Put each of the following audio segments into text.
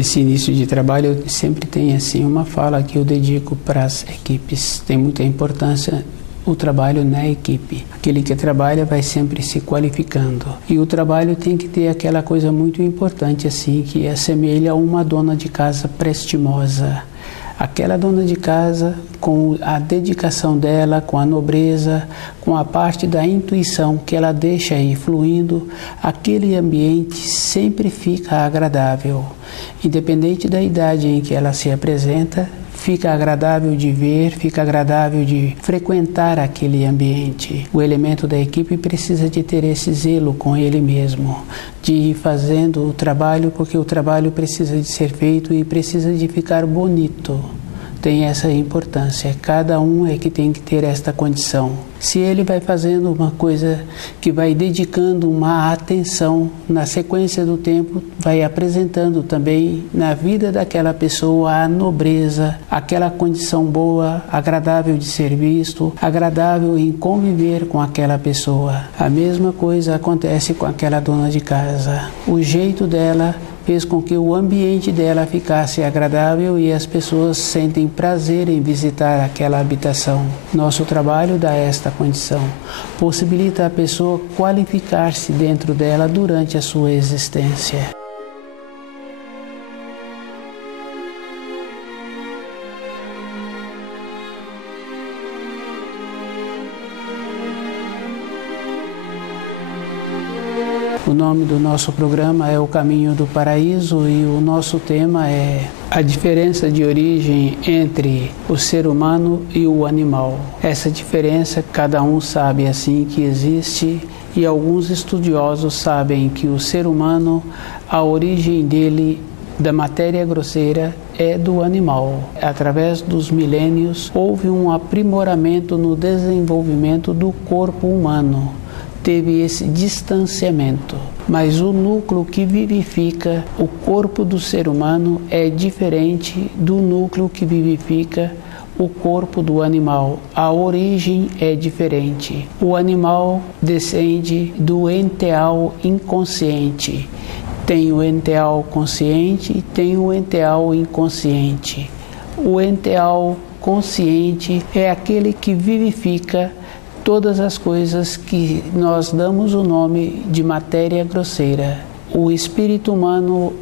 Nesse início de trabalho, eu sempre tenho assim uma fala que eu dedico para as equipes. Tem muita importância o trabalho na equipe. Aquele que trabalha vai sempre se qualificando. E o trabalho tem que ter aquela coisa muito importante assim, que assemelha a uma dona de casa prestimosa. Aquela dona de casa, com a dedicação dela, com a nobreza, com a parte da intuição que ela deixa aí fluindo, aquele ambiente sempre fica agradável. Independente da idade em que ela se apresenta, fica agradável de ver, fica agradável de frequentar aquele ambiente. O elemento da equipe precisa de ter esse zelo com ele mesmo, de ir fazendo o trabalho, porque o trabalho precisa de ser feito e precisa de ficar bonito. Tem essa importância, cada um é que tem que ter esta condição. Se ele vai fazendo uma coisa que vai dedicando uma atenção na sequência do tempo, vai apresentando também na vida daquela pessoa a nobreza, aquela condição boa, agradável de ser visto, agradável em conviver com aquela pessoa. A mesma coisa acontece com aquela dona de casa. O jeito dela fez com que o ambiente dela ficasse agradável e as pessoas sentem prazer em visitar aquela habitação. Nosso trabalho dá esta condição, possibilita a pessoa qualificar-se dentro dela durante a sua existência. O nome do nosso programa é O Caminho do Paraíso e o nosso tema é a diferença de origem entre o ser humano e o animal. Essa diferença cada um sabe assim que existe e alguns estudiosos sabem que o ser humano, a origem dele da matéria grosseira é do animal. Através dos milênios houve um aprimoramento no desenvolvimento do corpo humano. Teve esse distanciamento, mas o núcleo que vivifica o corpo do ser humano é diferente do núcleo que vivifica o corpo do animal. A origem é diferente. O animal descende do enteal inconsciente. Tem o enteal consciente e tem o enteal inconsciente. O enteal consciente é aquele que vivifica todas as coisas que nós damos o nome de matéria grosseira. O espírito humano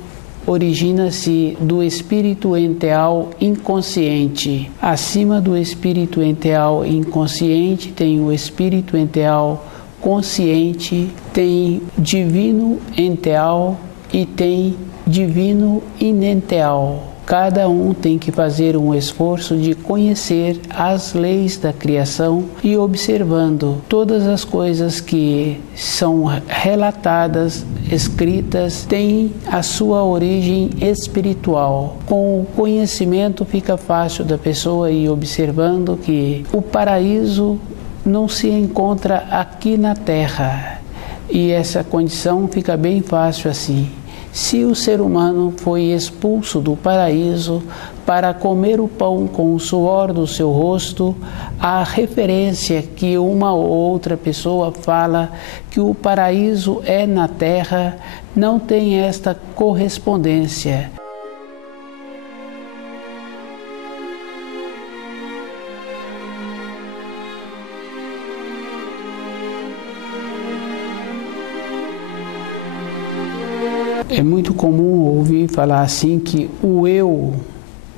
origina-se do espírito enteal inconsciente. Acima do espírito enteal inconsciente tem o espírito enteal consciente, tem divino enteal e tem divino inenteal. Cada um tem que fazer um esforço de conhecer as leis da criação e observando todas as coisas que são relatadas, escritas, têm a sua origem espiritual. Com o conhecimento fica fácil da pessoa ir observando que o paraíso não se encontra aqui na Terra e essa condição fica bem fácil assim. Se o ser humano foi expulso do paraíso para comer o pão com o suor do seu rosto, a referência que uma ou outra pessoa fala que o paraíso é na terra não tem esta correspondência. É muito comum ouvir falar assim que o eu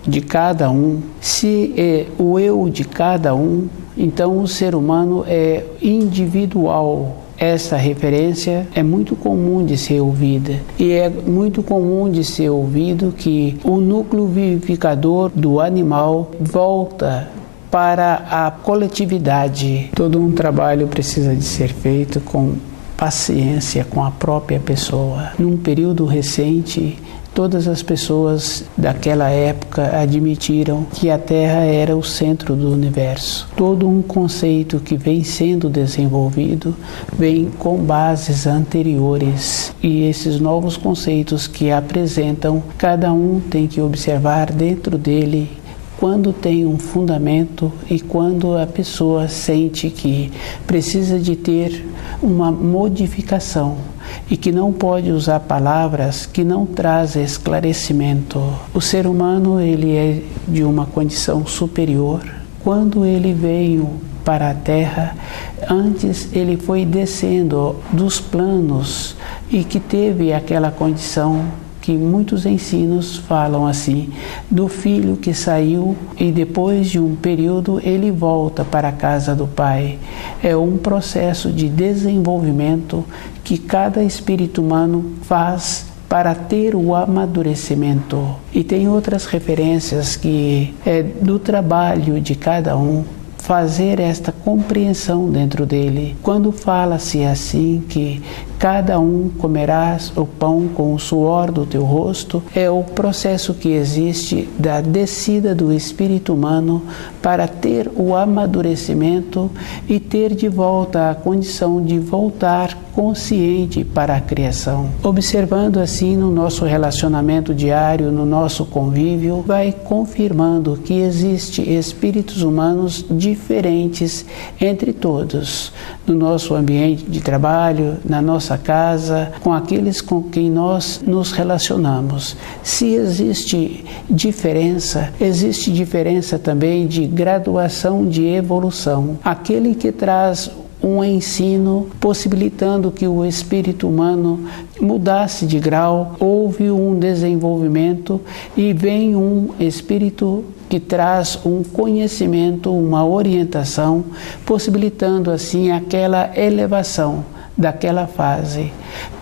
de cada um, se é o eu de cada um, então o ser humano é individual. Essa referência é muito comum de ser ouvida e é muito comum de ser ouvido que o núcleo vivificador do animal volta para a coletividade. Todo um trabalho precisa de ser feito com paciência com a própria pessoa. Num período recente, todas as pessoas daquela época admitiram que a Terra era o centro do universo. Todo um conceito que vem sendo desenvolvido vem com bases anteriores e esses novos conceitos que apresentam, cada um tem que observar dentro dele quando tem um fundamento e quando a pessoa sente que precisa de ter uma modificação e que não pode usar palavras que não trazem esclarecimento. O ser humano, ele é de uma condição superior. Quando ele veio para a Terra, antes ele foi descendo dos planos e que teve aquela condição que muitos ensinos falam assim, do filho que saiu e depois de um período ele volta para a casa do pai. É um processo de desenvolvimento que cada espírito humano faz para ter o amadurecimento. E tem outras referências que é do trabalho de cada um fazer esta compreensão dentro dele. Quando fala-se assim que cada um comerás o pão com o suor do teu rosto, é o processo que existe da descida do espírito humano para ter o amadurecimento e ter de volta a condição de voltar consciente para a criação. Observando assim no nosso relacionamento diário, no nosso convívio, vai confirmando que existe espíritos humanos diferentes entre todos, no nosso ambiente de trabalho, na nossa casa, com aqueles com quem nós nos relacionamos. Se existe diferença também de graduação de evolução. Aquele que traz um ensino possibilitando que o espírito humano mudasse de grau, houve um desenvolvimento e vem um espírito que traz um conhecimento, uma orientação, possibilitando assim aquela elevação daquela fase.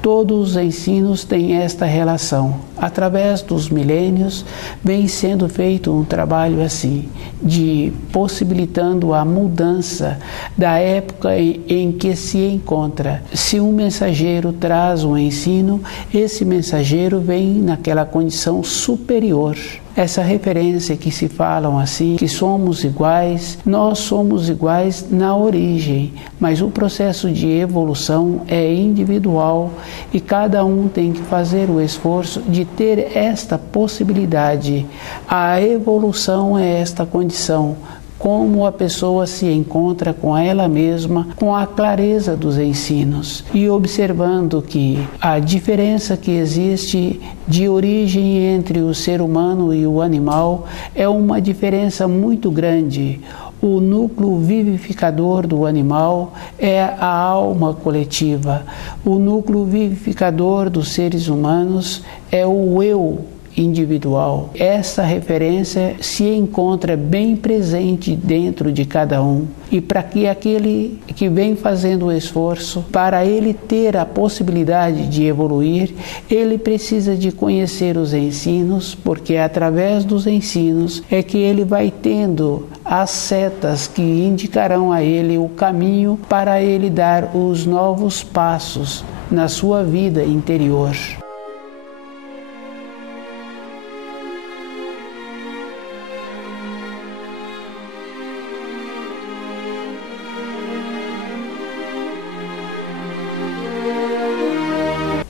Todos os ensinos têm esta relação. Através dos milênios vem sendo feito um trabalho assim, de possibilitando a mudança da época em que se encontra. Se um mensageiro traz um ensino, esse mensageiro vem naquela condição superior. Essa referência que se falam assim, que somos iguais, nós somos iguais na origem, mas o processo de evolução é individual e cada um tem que fazer o esforço de ter esta possibilidade. A evolução é esta condição, como a pessoa se encontra com ela mesma, com a clareza dos ensinos e observando que a diferença que existe de origem entre o ser humano e o animal é uma diferença muito grande. O núcleo vivificador do animal é a alma coletiva. O núcleo vivificador dos seres humanos é o eu individual. Essa referência se encontra bem presente dentro de cada um. E para que aquele que vem fazendo o esforço, para ele ter a possibilidade de evoluir, ele precisa de conhecer os ensinos, porque é através dos ensinos é que ele vai tendo as setas que indicarão a ele o caminho para ele dar os novos passos na sua vida interior.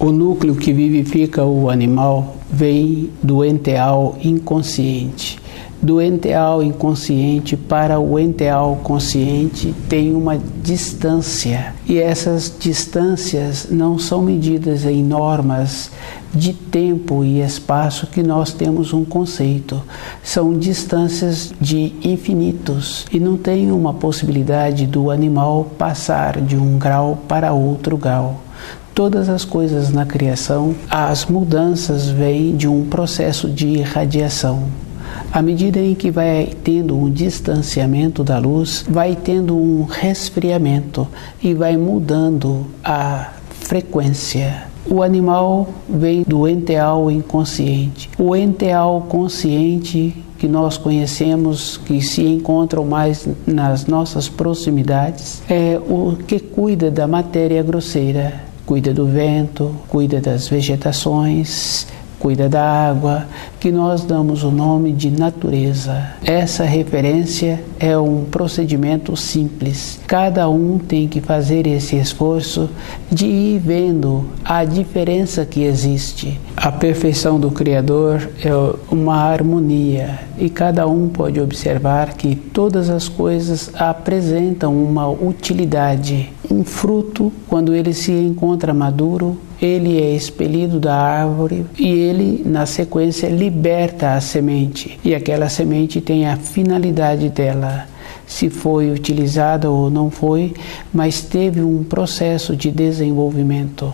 O núcleo que vivifica o animal vem do enteal inconsciente. Do enteal inconsciente para o enteal consciente tem uma distância. E essas distâncias não são medidas em normas de tempo e espaço que nós temos um conceito. São distâncias de infinitos e não tem uma possibilidade do animal passar de um grau para outro grau. Todas as coisas na criação, as mudanças vêm de um processo de irradiação. À medida em que vai tendo um distanciamento da luz, vai tendo um resfriamento e vai mudando a frequência. O animal vem do enteal inconsciente. O enteal consciente que nós conhecemos, que se encontram mais nas nossas proximidades, é o que cuida da matéria grosseira. Cuida do vento, cuida das vegetações, cuida da água, que nós damos o nome de natureza. Essa referência é um procedimento simples. Cada um tem que fazer esse esforço de ir vendo a diferença que existe. A perfeição do Criador é uma harmonia e cada um pode observar que todas as coisas apresentam uma utilidade. Um fruto, quando ele se encontra maduro, ele é expelido da árvore e ele, na sequência, liberta a semente. E aquela semente tem a finalidade dela. Se foi utilizada ou não foi, mas teve um processo de desenvolvimento.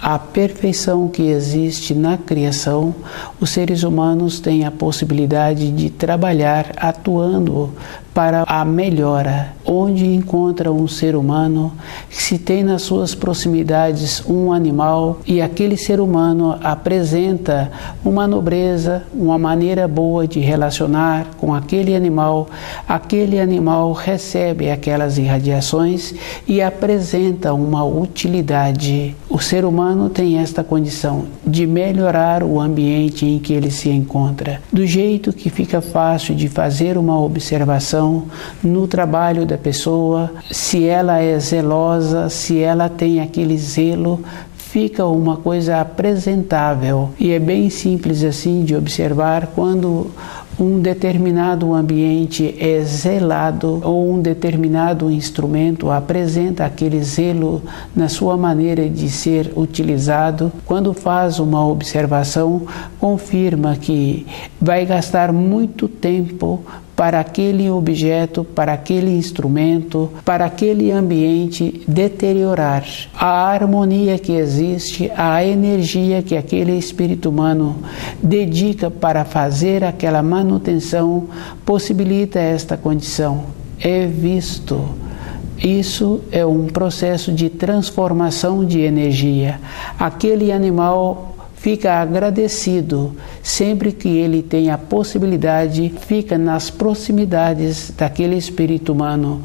A perfeição que existe na criação, os seres humanos têm a possibilidade de trabalhar atuando para a melhora. Onde encontra um ser humano, se tem nas suas proximidades um animal e aquele ser humano apresenta uma nobreza, uma maneira boa de relacionar com aquele animal recebe aquelas irradiações e apresenta uma utilidade. O ser humano tem esta condição de melhorar o ambiente em que ele se encontra, do jeito que fica fácil de fazer uma observação no trabalho da pessoa, se ela é zelosa, se ela tem aquele zelo, fica uma coisa apresentável. E é bem simples assim de observar quando um determinado ambiente é zelado ou um determinado instrumento apresenta aquele zelo na sua maneira de ser utilizado. Quando faz uma observação, confirma que vai gastar muito tempo para aquele objeto, para aquele instrumento, para aquele ambiente deteriorar. A harmonia que existe, a energia que aquele espírito humano dedica para fazer aquela manutenção, possibilita esta condição. É visto. Isso é um processo de transformação de energia. Aquele animal fica agradecido sempre que ele tem a possibilidade, fica nas proximidades daquele espírito humano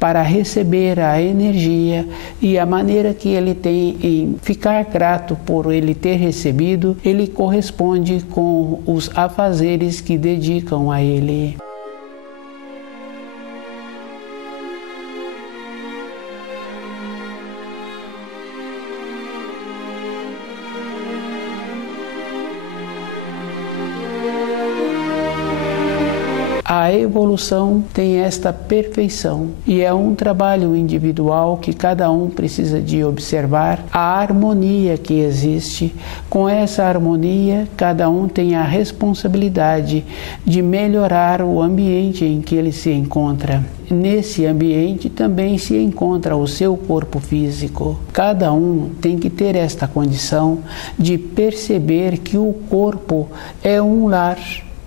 para receber a energia e a maneira que ele tem em ficar grato por ele ter recebido, ele corresponde com os afazeres que dedicam a ele. A evolução tem esta perfeição e é um trabalho individual que cada um precisa de observar a harmonia que existe. Com essa harmonia, cada um tem a responsabilidade de melhorar o ambiente em que ele se encontra. Nesse ambiente também se encontra o seu corpo físico. Cada um tem que ter esta condição de perceber que o corpo é um lar,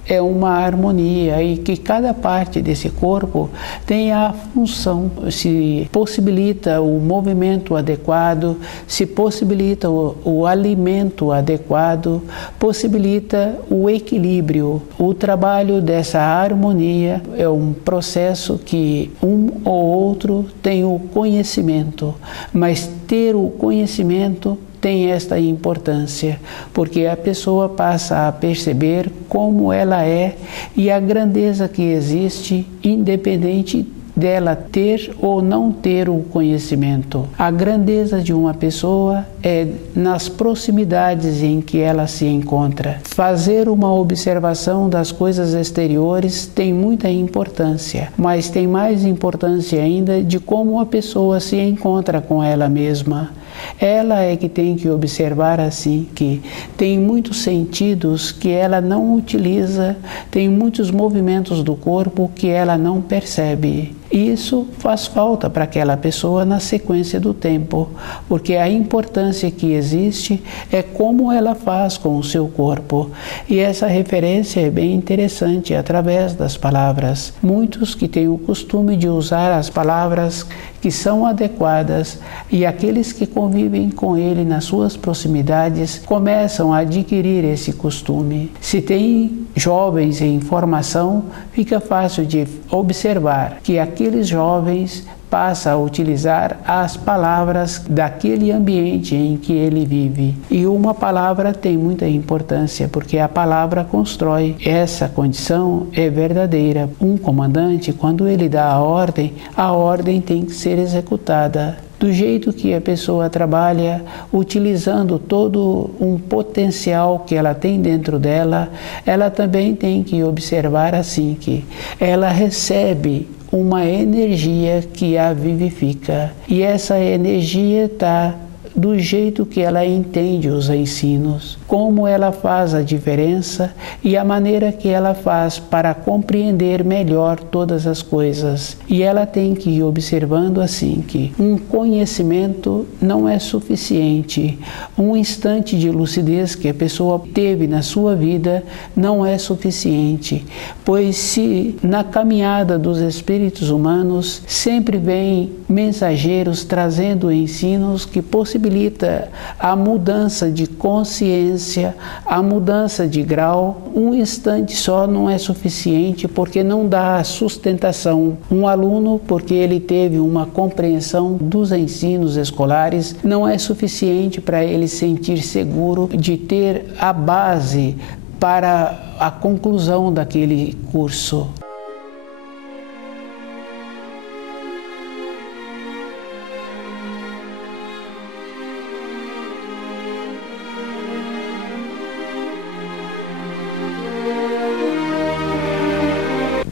é uma harmonia e que cada parte desse corpo tem a função, se possibilita o movimento adequado, se possibilita o alimento adequado, possibilita o equilíbrio. O trabalho dessa harmonia é um processo que um ou outro tem o conhecimento, mas ter o conhecimento tem esta importância, porque a pessoa passa a perceber como ela é e a grandeza que existe, independente dela ter ou não ter o conhecimento. A grandeza de uma pessoa é nas proximidades em que ela se encontra. Fazer uma observação das coisas exteriores tem muita importância, mas tem mais importância ainda de como a pessoa se encontra com ela mesma. Ela é que tem que observar assim, que tem muitos sentidos que ela não utiliza, tem muitos movimentos do corpo que ela não percebe. Isso faz falta para aquela pessoa na sequência do tempo, porque a importância que existe é como ela faz com o seu corpo. E essa referência é bem interessante através das palavras. Muitos que têm o costume de usar as palavras que são adequadas e aqueles que convivem com ele nas suas proximidades começam a adquirir esse costume. Se tem jovens em formação, fica fácil de observar que aqueles jovens passa a utilizar as palavras daquele ambiente em que ele vive. E uma palavra tem muita importância, porque a palavra constrói. Essa condição é verdadeira. Um comandante, quando ele dá a ordem tem que ser executada. Do jeito que a pessoa trabalha, utilizando todo um potencial que ela tem dentro dela, ela também tem que observar assim que ela recebe uma energia que a vivifica. E essa energia está do jeito que ela entende os ensinos, como ela faz a diferença e a maneira que ela faz para compreender melhor todas as coisas. E ela tem que ir observando assim que um conhecimento não é suficiente, um instante de lucidez que a pessoa teve na sua vida não é suficiente, pois se na caminhada dos espíritos humanos sempre vem mensageiros trazendo ensinos que possibilitam a mudança de consciência, a mudança de grau. Um instante só não é suficiente, porque não dá sustentação. Um aluno, porque ele teve uma compreensão dos ensinos escolares, não é suficiente para ele sentir seguro de ter a base para a conclusão daquele curso.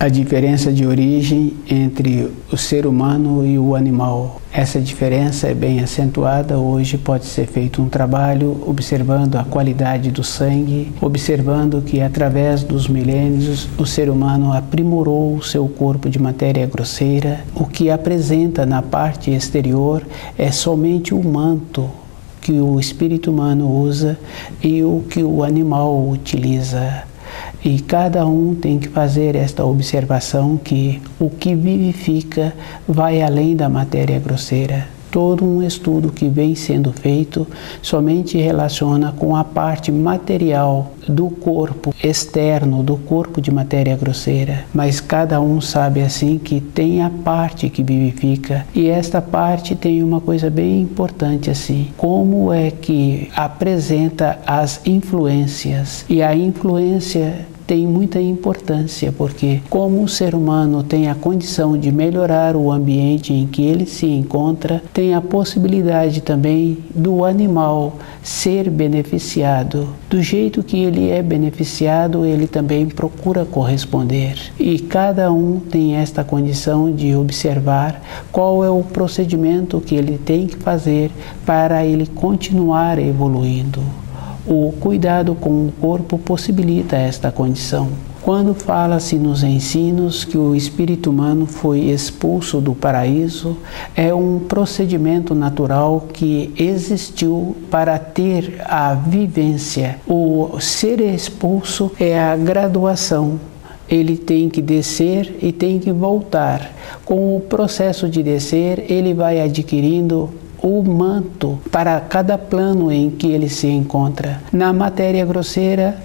A diferença de origem entre o ser humano e o animal. Essa diferença é bem acentuada. Hoje pode ser feito um trabalho observando a qualidade do sangue, observando que através dos milênios o ser humano aprimorou o seu corpo de matéria grosseira. O que apresenta na parte exterior é somente o manto que o espírito humano usa e o que o animal utiliza. E cada um tem que fazer esta observação que o que vivifica vai além da matéria grosseira. Todo um estudo que vem sendo feito somente relaciona com a parte material do corpo externo, do corpo de matéria grosseira. Mas cada um sabe assim que tem a parte que vivifica. E esta parte tem uma coisa bem importante assim. Como é que apresenta as influências? E a influência tem muita importância, porque como o ser humano tem a condição de melhorar o ambiente em que ele se encontra, tem a possibilidade também do animal ser beneficiado. Do jeito que ele é beneficiado, ele também procura corresponder. E cada um tem esta condição de observar qual é o procedimento que ele tem que fazer para ele continuar evoluindo. O cuidado com o corpo possibilita esta condição. Quando fala-se nos ensinos que o espírito humano foi expulso do paraíso, é um procedimento natural que existiu para ter a vivência. O ser expulso é a graduação. Ele tem que descer e tem que voltar. Com o processo de descer, ele vai adquirindo o manto para cada plano em que ele se encontra. Na matéria grosseira,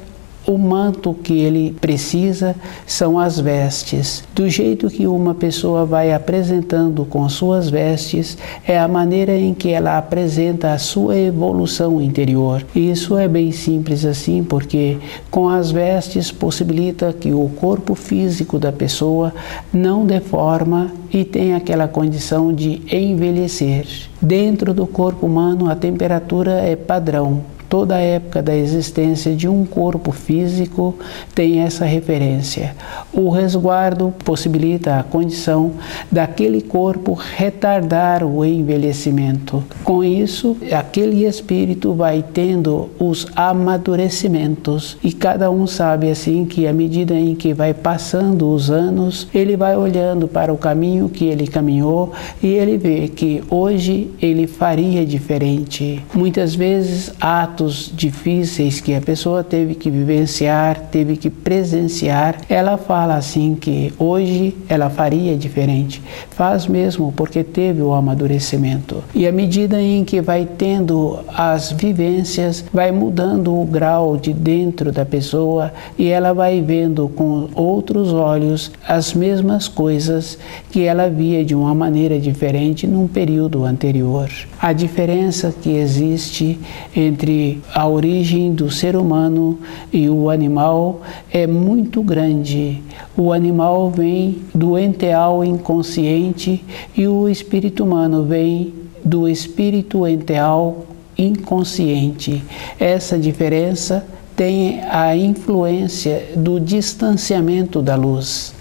o manto que ele precisa são as vestes. Do jeito que uma pessoa vai apresentando com suas vestes, é a maneira em que ela apresenta a sua evolução interior. E isso é bem simples assim, porque com as vestes possibilita que o corpo físico da pessoa não deforma e tem aquela condição de envelhecer. Dentro do corpo humano, a temperatura é padrão. Toda a época da existência de um corpo físico tem essa referência. O resguardo possibilita a condição daquele corpo retardar o envelhecimento. Com isso, aquele espírito vai tendo os amadurecimentos. E cada um sabe assim que à medida em que vai passando os anos, ele vai olhando para o caminho que ele caminhou e ele vê que hoje ele faria diferente. Muitas vezes há atos difíceis que a pessoa teve que vivenciar, teve que presenciar, ela fala assim que hoje ela faria diferente. Faz mesmo porque teve o amadurecimento. E à medida em que vai tendo as vivências, vai mudando o grau de dentro da pessoa e ela vai vendo com outros olhos as mesmas coisas que ela via de uma maneira diferente num período anterior. A diferença que existe entre a origem do ser humano e o animal é muito grande. O animal vem do enteal inconsciente e o espírito humano vem do espírito enteal inconsciente. Essa diferença tem a influência do distanciamento da luz.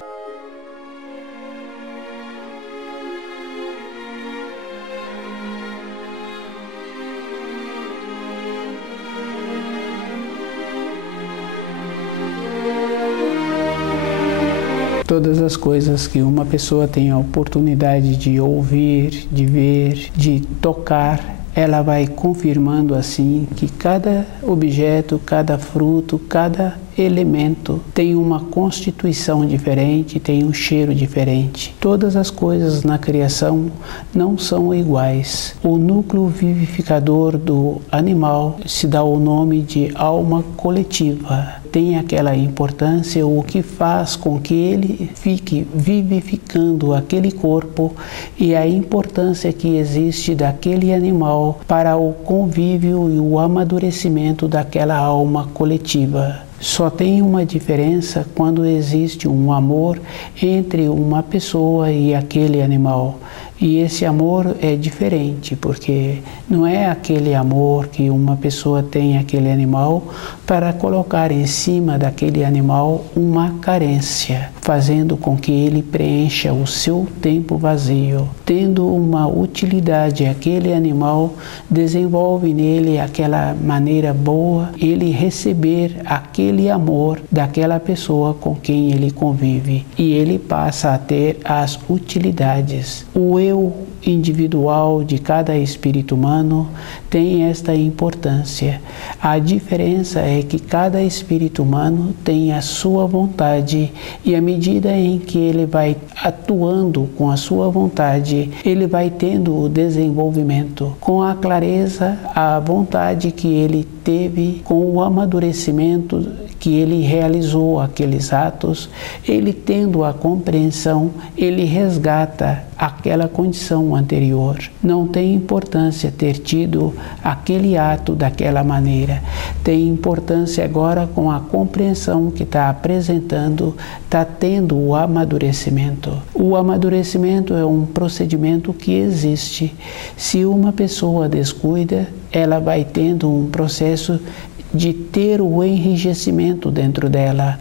Todas as coisas que uma pessoa tem a oportunidade de ouvir, de ver, de tocar, ela vai confirmando assim que cada objeto, cada fruto, cada elemento tem uma constituição diferente, tem um cheiro diferente. Todas as coisas na criação não são iguais. O núcleo vivificador do animal se dá o nome de alma coletiva. Tem aquela importância, o que faz com que ele fique vivificando aquele corpo e a importância que existe daquele animal para o convívio e o amadurecimento daquela alma coletiva. Só tem uma diferença quando existe um amor entre uma pessoa e aquele animal. E esse amor é diferente, porque não é aquele amor que uma pessoa tem àquele animal para colocar em cima daquele animal uma carência, fazendo com que ele preencha o seu tempo vazio. Tendo uma utilidade aquele animal, desenvolve nele aquela maneira boa, ele receber aquele amor daquela pessoa com quem ele convive. E ele passa a ter as utilidades. O eu individual de cada espírito humano tem esta importância. A diferença é que cada espírito humano tem a sua vontade e à medida em que ele vai atuando com a sua vontade, ele vai tendo o desenvolvimento. Com a clareza, a vontade que ele teve, com o amadurecimento que ele realizou aqueles atos, ele tendo a compreensão, ele resgata aquela condição anterior. Não tem importância ter tido aquele ato daquela maneira. Tem importância agora com a compreensão que está apresentando, está tendo o amadurecimento. O amadurecimento é um procedimento que existe. Se uma pessoa descuida, ela vai tendo um processo de ter o enrijecimento dentro dela.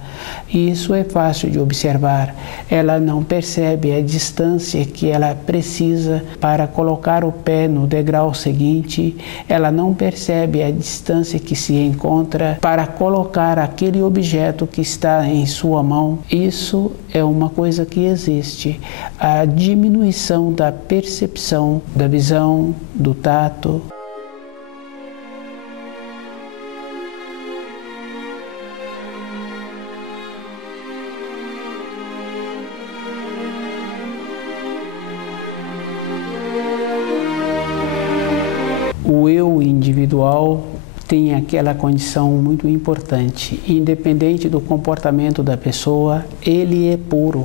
E isso é fácil de observar. Ela não percebe a distância que ela precisa para colocar o pé no degrau seguinte. Ela não percebe a distância que se encontra para colocar aquele objeto que está em sua mão. Isso é uma coisa que existe. A diminuição da percepção, da visão, do tato. O eu individual tem aquela condição muito importante. Independente do comportamento da pessoa, ele é puro.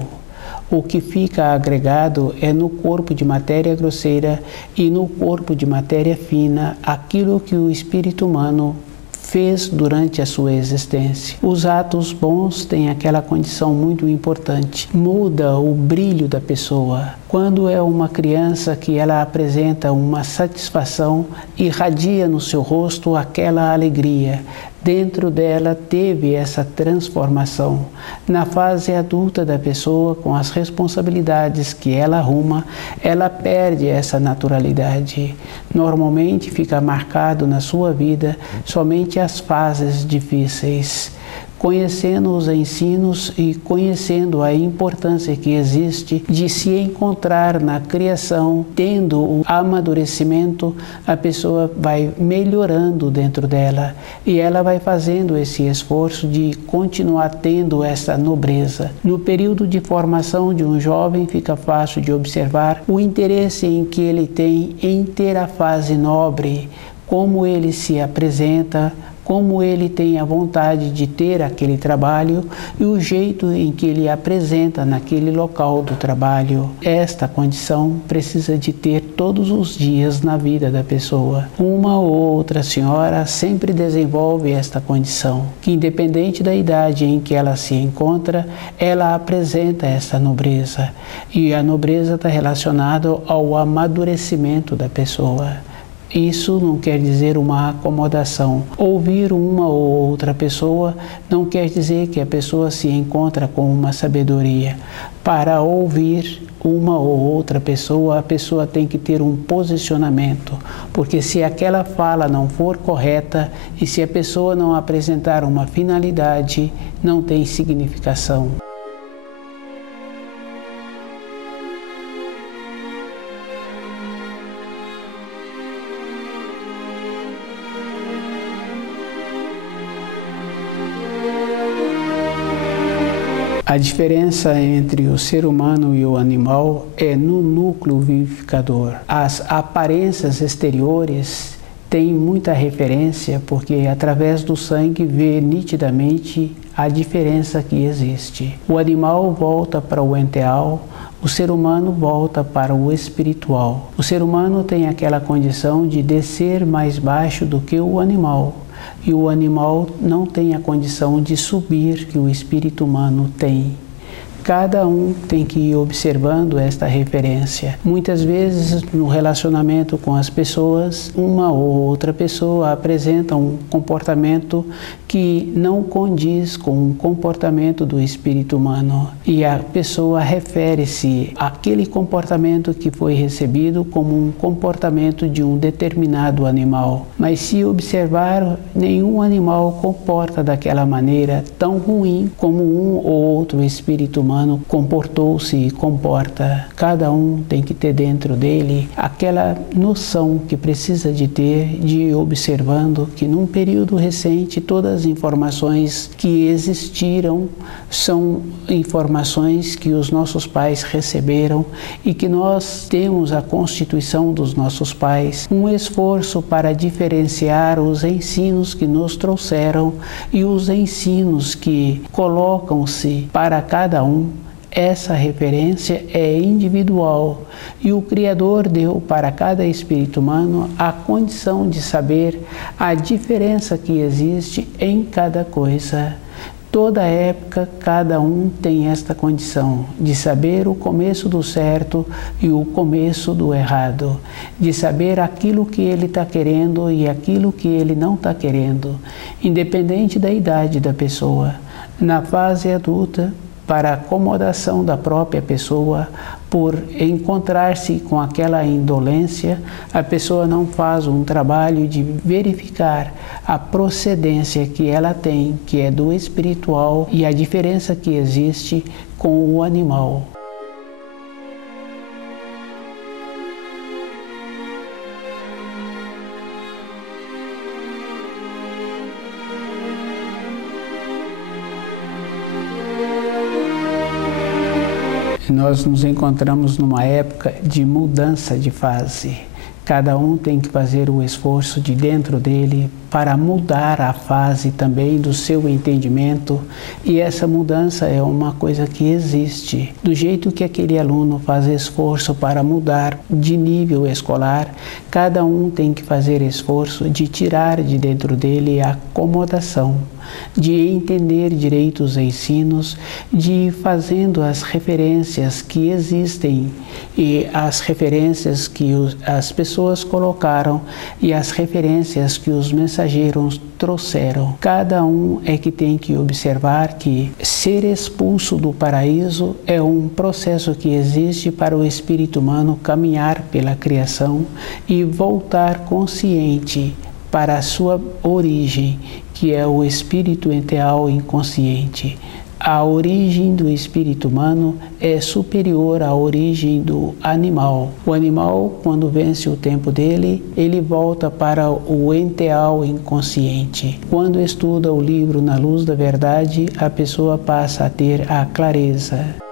O que fica agregado é no corpo de matéria grosseira e no corpo de matéria fina aquilo que o espírito humano fez durante a sua existência. Os atos bons têm aquela condição muito importante. Muda o brilho da pessoa. Quando é uma criança que ela apresenta uma satisfação, irradia no seu rosto aquela alegria. Dentro dela teve essa transformação. Na fase adulta da pessoa, com as responsabilidades que ela arruma, ela perde essa naturalidade. Normalmente fica marcado na sua vida somente as fases difíceis. conhecendo os ensinos e conhecendo a importância que existe de se encontrar na criação, tendo o amadurecimento, a pessoa vai melhorando dentro dela e ela vai fazendo esse esforço de continuar tendo essa nobreza. No período de formação de um jovem, fica fácil de observar o interesse em que ele tem em ter a fase nobre, como ele se apresenta, como ele tem a vontade de ter aquele trabalho e o jeito em que ele apresenta naquele local do trabalho. Esta condição precisa de ter todos os dias na vida da pessoa. Uma ou outra senhora sempre desenvolve esta condição, que independente da idade em que ela se encontra, ela apresenta esta nobreza. E a nobreza está relacionada ao amadurecimento da pessoa. Isso não quer dizer uma acomodação. Ouvir uma ou outra pessoa não quer dizer que a pessoa se encontra com uma sabedoria. Para ouvir uma ou outra pessoa, a pessoa tem que ter um posicionamento, porque se aquela fala não for correta e se a pessoa não apresentar uma finalidade, não tem significação. A diferença entre o ser humano e o animal é no núcleo vivificador. As aparências exteriores têm muita referência porque através do sangue vê nitidamente a diferença que existe. O animal volta para o enteal, o ser humano volta para o espiritual. O ser humano tem aquela condição de descer mais baixo do que o animal. E o animal não tem a condição de subir que o espírito humano tem. Cada um tem que ir observando esta referência. Muitas vezes, no relacionamento com as pessoas, uma ou outra pessoa apresenta um comportamento que não condiz com o comportamento do espírito humano. E a pessoa refere-se àquele comportamento que foi recebido como um comportamento de um determinado animal. Mas se observar, nenhum animal comporta daquela maneira tão ruim como um ou outro espírito humano comportou-se e comporta. Cada um tem que ter dentro dele aquela noção que precisa de ter, de ir observando que num período recente todas as informações que existiram são informações que os nossos pais receberam e que nós temos a constituição dos nossos pais, um esforço para diferenciar os ensinos que nos trouxeram e os ensinos que colocam-se para cada um. Essa referência é individual e o Criador deu para cada espírito humano a condição de saber a diferença que existe em cada coisa. Toda época, cada um tem esta condição de saber o começo do certo e o começo do errado, de saber aquilo que ele está querendo e aquilo que ele não está querendo, independente da idade da pessoa. Na fase adulta, para a acomodação da própria pessoa, por encontrar-se com aquela indolência, a pessoa não faz um trabalho de verificar a procedência que ela tem, que é do espiritual, e a diferença que existe com o animal. Nós nos encontramos numa época de mudança de fase. Cada um tem que fazer o esforço de dentro dele para mudar a fase também do seu entendimento, e essa mudança é uma coisa que existe. Do jeito que aquele aluno faz esforço para mudar de nível escolar, cada um tem que fazer esforço de tirar de dentro dele a acomodação, de entender direito os ensinos, de ir fazendo as referências que existem e as referências que as pessoas colocaram e as referências que os mensageiros trouxeram. Cada um é que tem que observar que ser expulso do paraíso é um processo que existe para o espírito humano caminhar pela criação e voltar consciente para a sua origem, que é o espírito enteal inconsciente. A origem do espírito humano é superior à origem do animal. O animal, quando vence o tempo dele, ele volta para o enteal inconsciente. Quando estuda o livro Na Luz da Verdade, a pessoa passa a ter a clareza.